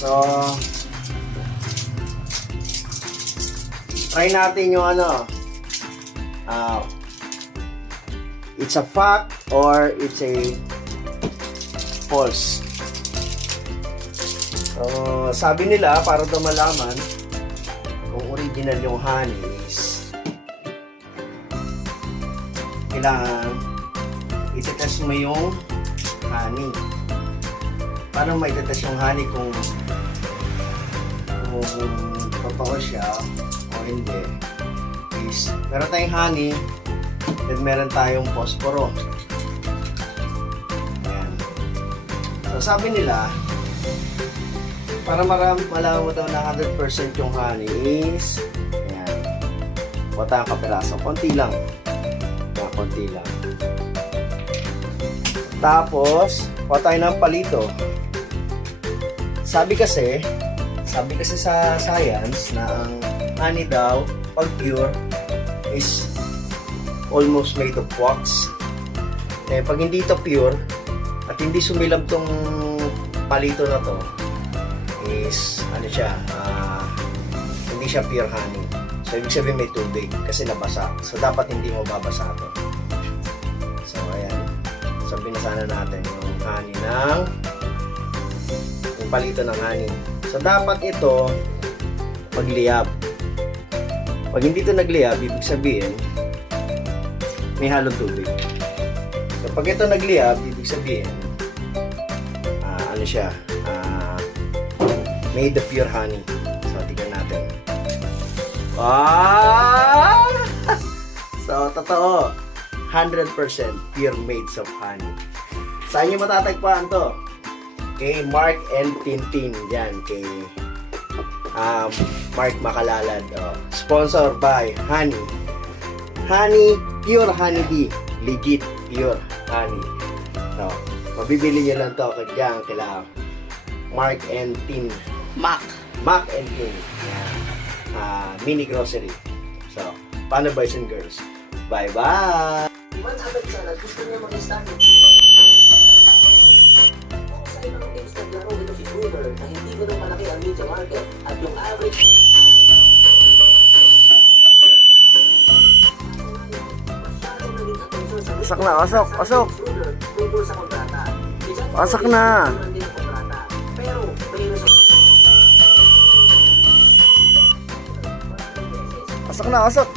So, try natin yung ano, it's a fact or it's a false. So, sabi nila, para daw malaman kung original yung honey is kailangan itetest mo yung honey. Paano may itetest yung honey kung totoo siya o hindi is meron tayong honey then meron tayong posporo. Ayan. So sabi nila para malaman mo daw na 100% yung honey is ayan, wata ang kapiraso, konti lang, konti lang. Tapos wata tayo ng palito. Sabi kasi sa science na ang honey daw pag pure is almost made of wax. Eh, pag hindi ito pure at hindi sumilab tong palito na to is ano siya, hindi siya pure honey. So ibig sabihin may tubig kasi nabasa. So dapat hindi mo babasa to. So ayan. So binasa na natin yung honey yung palito ng honey. So dapat ito magliyab. Pag hindi ito nagliyab, ibig sabihin may halong tubig. So pag ito nagliyab, ibig sabihin ano siya, made of pure honey. So, tignan natin. So, totoo. 100% pure made of honey. Saan nyo matatagpuan to? Kay Mark and Tintin. Yan, kay Mark Makalalad. Sponsor by Honey. Honey, pure honey bee. Legit pure honey. So, mabibili nyo lang to kila Mark and Tin. Mac and Tin. Mini grocery. So, paano boys and girls? Bye-bye! Iwan agad siya na gusto niya mag-study. Kung sa ibang tips naglaro dito si Bruder na hindi ko nang malaki ang media market at yung average Asak na, asok. Asak na. Pero Asak na, asok.